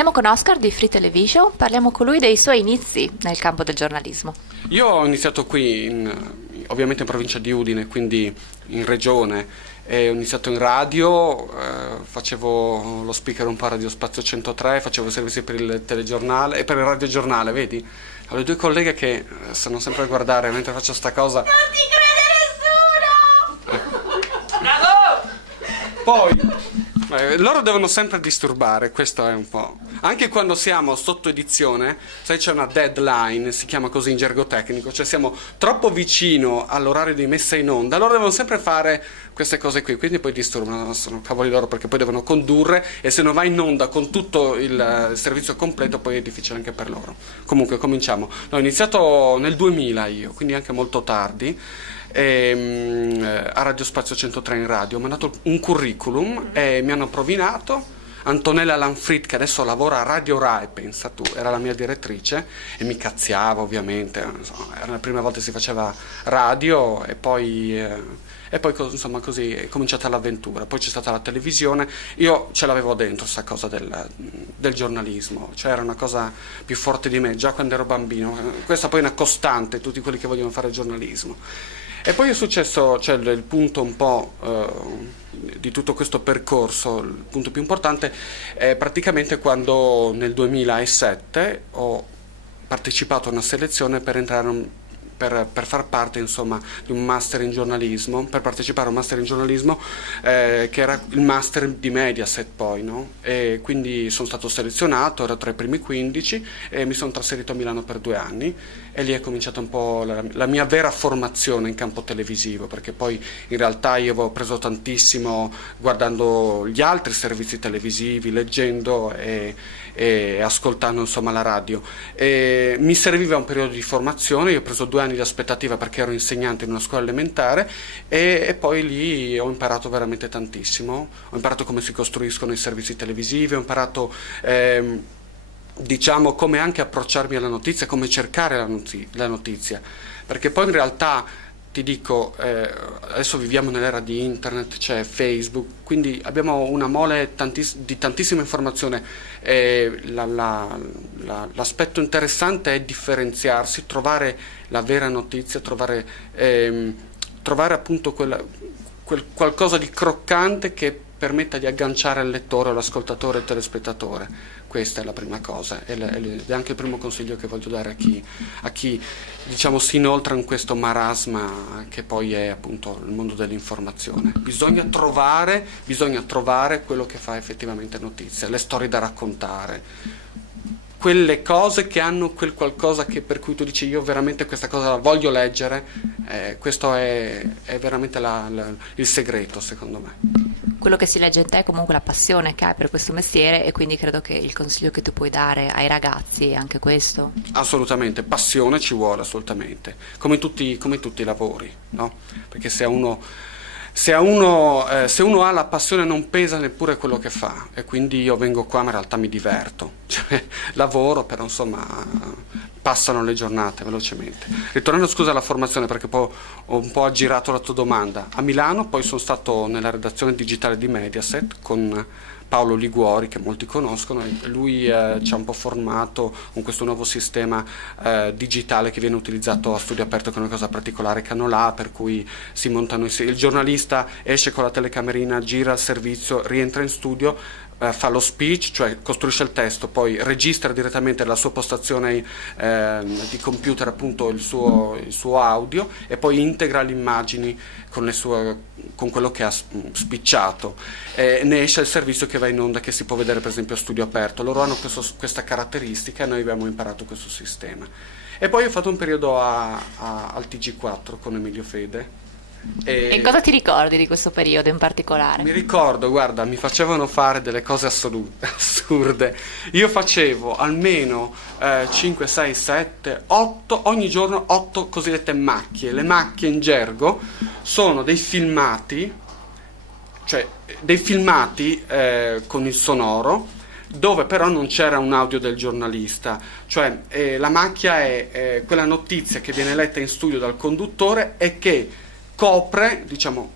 Siamo con Oscar di Free Television, parliamo con lui dei suoi inizi nel campo del giornalismo. Io ho iniziato qui, ovviamente in provincia di Udine, quindi in regione, e ho iniziato in radio, facevo lo speaker un po' a Radio Spazio 103, facevo servizi per il telegiornale e per il radiogiornale, vedi? Ho le due colleghe che stanno sempre a guardare mentre faccio sta cosa. Non ti crede nessuno! Bravo! Poi loro devono sempre disturbare, questo è un po'. Anche quando siamo sotto edizione, sai, c'è una deadline, si chiama così in gergo tecnico, cioè siamo troppo vicino all'orario di messa in onda, loro devono sempre fare queste cose qui, quindi poi disturbano, sono cavoli loro perché poi devono condurre e se non vai in onda con tutto il servizio completo poi è difficile anche per loro. Comunque cominciamo. Ho iniziato nel 2000 io, quindi anche molto tardi. A Radio Spazio 103 in radio mi hanno dato un curriculum e mi hanno provinato. Antonella Lanfrit, che adesso lavora a Radio Rai, pensa tu, era la mia direttrice e mi cazziava ovviamente, insomma, era la prima volta che si faceva radio e poi insomma così è cominciata l'avventura. Poi c'è stata la televisione, io ce l'avevo dentro sta cosa del giornalismo, cioè era una cosa più forte di me già quando ero bambino, questa poi è una costante, tutti quelli che vogliono fare giornalismo. E poi è successo, cioè il punto un po' di tutto questo percorso, il punto più importante è praticamente quando nel 2007 ho partecipato a una selezione per entrare per far parte insomma di un master in giornalismo, per partecipare a un master in giornalismo che era il master di Mediaset poi, no? E quindi sono stato selezionato, ero tra i primi 15 e mi sono trasferito a Milano per 2 anni e lì è cominciata un po' la mia vera formazione in campo televisivo, perché poi in realtà io avevo preso tantissimo guardando gli altri servizi televisivi, leggendo e ascoltando insomma la radio. E mi serviva un periodo di formazione, io ho preso 2 anni di aspettativa perché ero insegnante in una scuola elementare e poi lì ho imparato veramente tantissimo, ho imparato come si costruiscono i servizi televisivi, ho imparato diciamo come anche approcciarmi alla notizia, come cercare la notizia, perché poi in realtà ti dico, adesso viviamo nell'era di internet, c'è Facebook, quindi abbiamo una mole di tantissima informazione. L'aspetto interessante è differenziarsi, trovare la vera notizia, trovare appunto quel qualcosa di croccante che permetta di agganciare il lettore, l'ascoltatore e il telespettatore. Questa è la prima cosa ed è anche il primo consiglio che voglio dare a chi diciamo si inoltra in questo marasma che poi è appunto il mondo dell'informazione. Bisogna trovare quello che fa effettivamente notizia, le storie da raccontare, quelle cose che hanno quel qualcosa che per cui tu dici io veramente questa cosa la voglio leggere, questo è veramente il segreto secondo me. Quello che si legge in te è comunque la passione che hai per questo mestiere e quindi credo che il consiglio che tu puoi dare ai ragazzi è anche questo. Assolutamente, passione ci vuole assolutamente, come tutti i lavori, no? Perché se uno ha la passione non pesa neppure quello che fa e quindi io vengo qua ma in realtà mi diverto, cioè, lavoro però insomma passano le giornate velocemente. Ritornando scusa alla formazione perché poi ho un po' aggirato la tua domanda, a Milano poi sono stato nella redazione digitale di Mediaset con Paolo Liguori, che molti conoscono, e lui ci ha un po' formato con questo nuovo sistema digitale che viene utilizzato a Studio Aperto, che è una cosa particolare che hanno là, per cui si montano il giornalista esce con la telecamerina, gira il servizio, rientra in studio, fa lo speech, cioè costruisce il testo, poi registra direttamente la sua postazione di computer appunto il suo audio e poi integra le immagini con quello che ha spicciato. Ne esce il servizio che va in onda, che si può vedere per esempio a Studio Aperto. Loro hanno questa caratteristica e noi abbiamo imparato questo sistema. E poi ho fatto un periodo al TG4 con Emilio Fede. E cosa ti ricordi di questo periodo in particolare? Mi ricordo, guarda, mi facevano fare delle cose assurde. Io facevo almeno 5, 6, 7, 8, ogni giorno 8 cosiddette macchie. Le macchie in gergo sono dei filmati, con il sonoro, dove però non c'era un audio del giornalista, cioè la macchia è quella notizia che viene letta in studio dal conduttore e che copre, diciamo,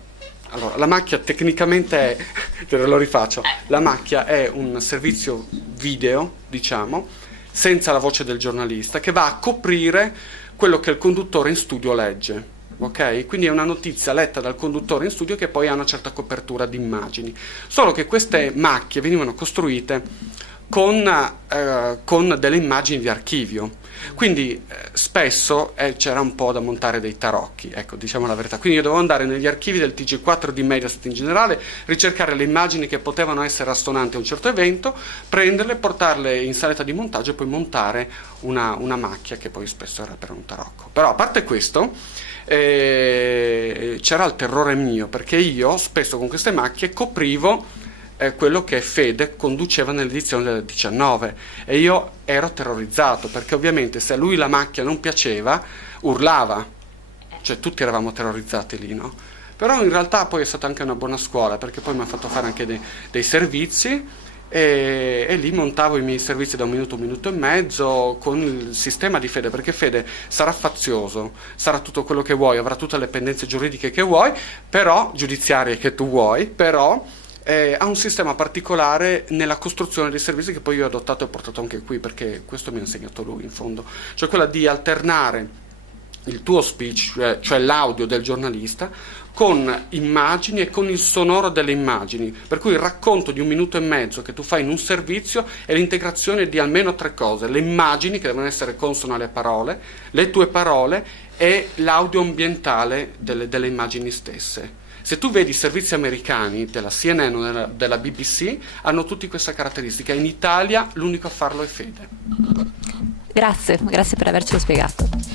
allora la macchia tecnicamente è, lo rifaccio, la macchia è un servizio video, diciamo, senza la voce del giornalista, che va a coprire quello che il conduttore in studio legge. Ok? Quindi è una notizia letta dal conduttore in studio che poi ha una certa copertura di immagini. Solo che queste macchie venivano costruite con delle immagini di archivio. Quindi spesso c'era un po' da montare dei tarocchi, ecco, diciamo la verità. Quindi io dovevo andare negli archivi del TG4 di Mediaset in generale, ricercare le immagini che potevano essere assonanti a un certo evento, prenderle, portarle in saletta di montaggio e poi montare una macchia che poi spesso era per un tarocco. Però a parte questo c'era il terrore mio, perché io spesso con queste macchie coprivo quello che Fede conduceva nell'edizione del 19 e io ero terrorizzato, perché ovviamente se a lui la macchia non piaceva urlava, cioè tutti eravamo terrorizzati lì, no? Però in realtà poi è stata anche una buona scuola, perché poi mi ha fatto fare anche dei servizi e lì montavo i miei servizi da un minuto e mezzo con il sistema di Fede, perché Fede sarà fazioso, sarà tutto quello che vuoi, avrà tutte le pendenze giuridiche che vuoi, però giudiziarie che tu vuoi, però ha un sistema particolare nella costruzione dei servizi che poi io ho adottato e ho portato anche qui, perché questo mi ha insegnato lui in fondo, cioè quella di alternare il tuo speech, cioè l'audio del giornalista, con immagini e con il sonoro delle immagini, per cui il racconto di 1 minuto e mezzo che tu fai in un servizio è l'integrazione di almeno 3 cose: le immagini che devono essere consone alle parole, le tue parole e l'audio ambientale delle immagini stesse. Se tu vedi i servizi americani della CNN o della BBC, hanno tutti questa caratteristica. In Italia l'unico a farlo è Fede. Grazie per avercelo spiegato.